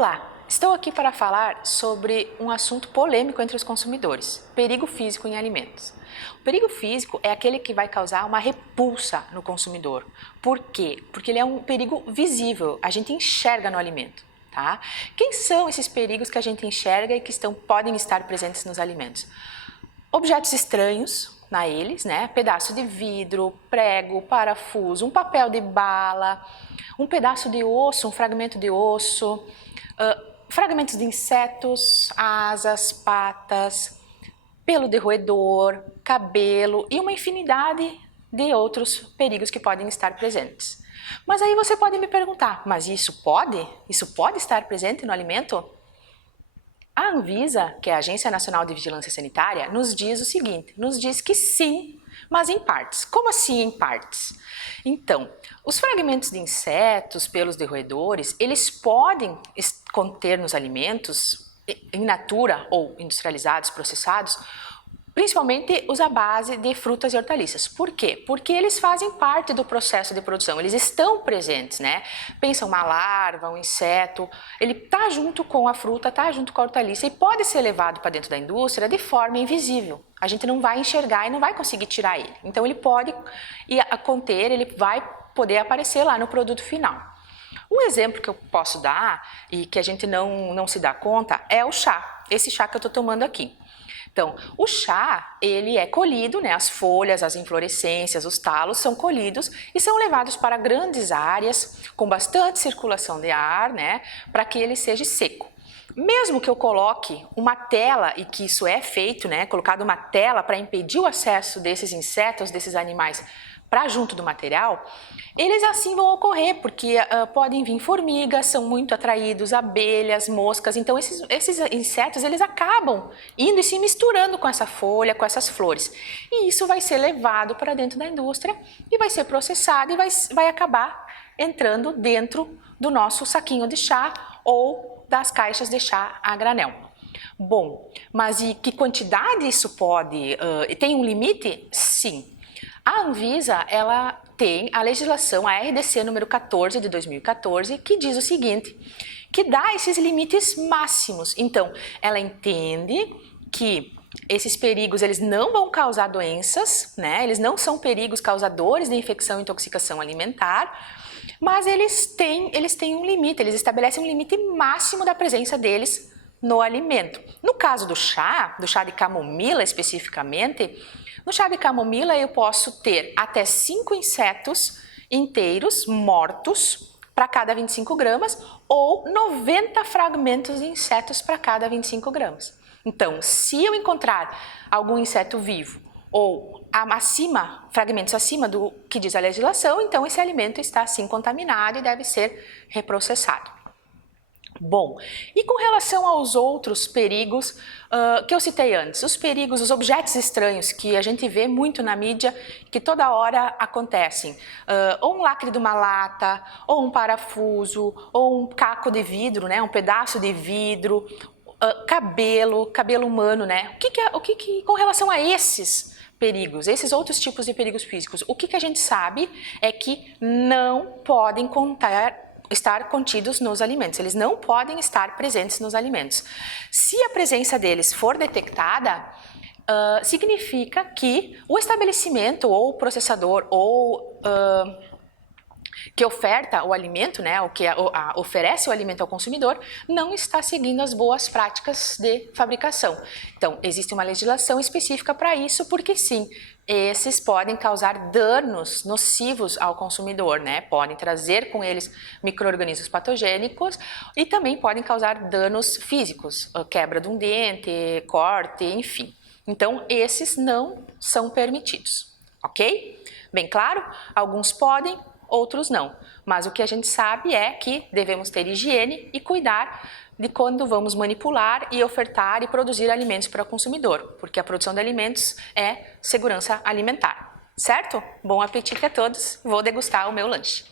Olá, estou aqui para falar sobre um assunto polêmico entre os consumidores, perigo físico em alimentos. O perigo físico é aquele que vai causar uma repulsa no consumidor. Por quê? Porque ele é um perigo visível, a gente enxerga no alimento. Tá? Quem são esses perigos que a gente enxerga e que podem estar presentes nos alimentos? Objetos estranhos a eles, né? Pedaço de vidro, prego, parafuso, um papel de bala, um pedaço de osso, um fragmento de osso, fragmentos de insetos, asas, patas, pelo de roedor, cabelo e uma infinidade de outros perigos que podem estar presentes. Mas aí você pode me perguntar, mas isso pode? Isso pode estar presente no alimento? A Anvisa, que é a Agência Nacional de Vigilância Sanitária, nos diz o seguinte, nos diz que sim, mas em partes. Como assim em partes? Então, os fragmentos de insetos, pelos de roedores, eles podem conter nos alimentos, in natura ou industrializados, processados, principalmente os à base de frutas e hortaliças. Por quê? Porque eles fazem parte do processo de produção, eles estão presentes, né? Pensa uma larva, um inseto, ele está junto com a fruta, está junto com a hortaliça e pode ser levado para dentro da indústria de forma invisível. A gente não vai enxergar e não vai conseguir tirar ele. Então ele pode conter, ele vai poder aparecer lá no produto final. Um exemplo que eu posso dar e que a gente não se dá conta é o chá, esse chá que eu estou tomando aqui. Então, o chá, ele é colhido, né, as folhas, as inflorescências, os talos são colhidos e são levados para grandes áreas com bastante circulação de ar, né, para que ele seja seco. Mesmo que eu coloque uma tela, e que isso é feito, né, colocado uma tela para impedir o acesso desses insetos, desses animais para junto do material, eles assim vão ocorrer, porque podem vir formigas, são muito atraídos, abelhas, moscas, então esses insetos eles acabam indo e se misturando com essa folha, com essas flores. E isso vai ser levado para dentro da indústria e vai ser processado e vai acabar entrando dentro do nosso saquinho de chá ou das caixas de chá a granel. Bom, mas e que quantidade isso pode? Tem um limite? Sim. A Anvisa, ela tem a legislação, a RDC número 14 de 2014, que diz o seguinte, que dá esses limites máximos. Então, ela entende que esses perigos, eles não vão causar doenças, né? Eles não são perigos causadores de infecção e intoxicação alimentar, mas eles têm um limite, eles estabelecem um limite máximo da presença deles no alimento. No caso do chá de camomila especificamente, no chá de camomila eu posso ter até 5 insetos inteiros, mortos, para cada 25 gramas ou 90 fragmentos de insetos para cada 25 gramas. Então, se eu encontrar algum inseto vivo ou fragmentos acima do que diz a legislação, então esse alimento está sim contaminado e deve ser reprocessado. Bom, e com relação aos outros perigos que eu citei antes, os perigos, os objetos estranhos que a gente vê muito na mídia, que toda hora acontecem, ou um lacre de uma lata, ou um parafuso, ou um caco de vidro, né, um pedaço de vidro, cabelo humano, né? Com relação a esses perigos, esses outros tipos de perigos físicos, o que a gente sabe é que não podem estar contidos nos alimentos, eles não podem estar presentes nos alimentos. Se a presença deles for detectada, significa que o estabelecimento ou o processador ou que oferta o alimento, né, o que oferece o alimento ao consumidor, não está seguindo as boas práticas de fabricação. Então, existe uma legislação específica para isso, porque sim, esses podem causar danos nocivos ao consumidor, né? Podem trazer com eles micro-organismos patogênicos e também podem causar danos físicos, quebra de um dente, corte, enfim. Então, esses não são permitidos, ok? Bem claro, alguns podem, outros não, mas o que a gente sabe é que devemos ter higiene e cuidar de quando vamos manipular e ofertar e produzir alimentos para o consumidor, porque a produção de alimentos é segurança alimentar, certo? Bom apetite a todos, vou degustar o meu lanche.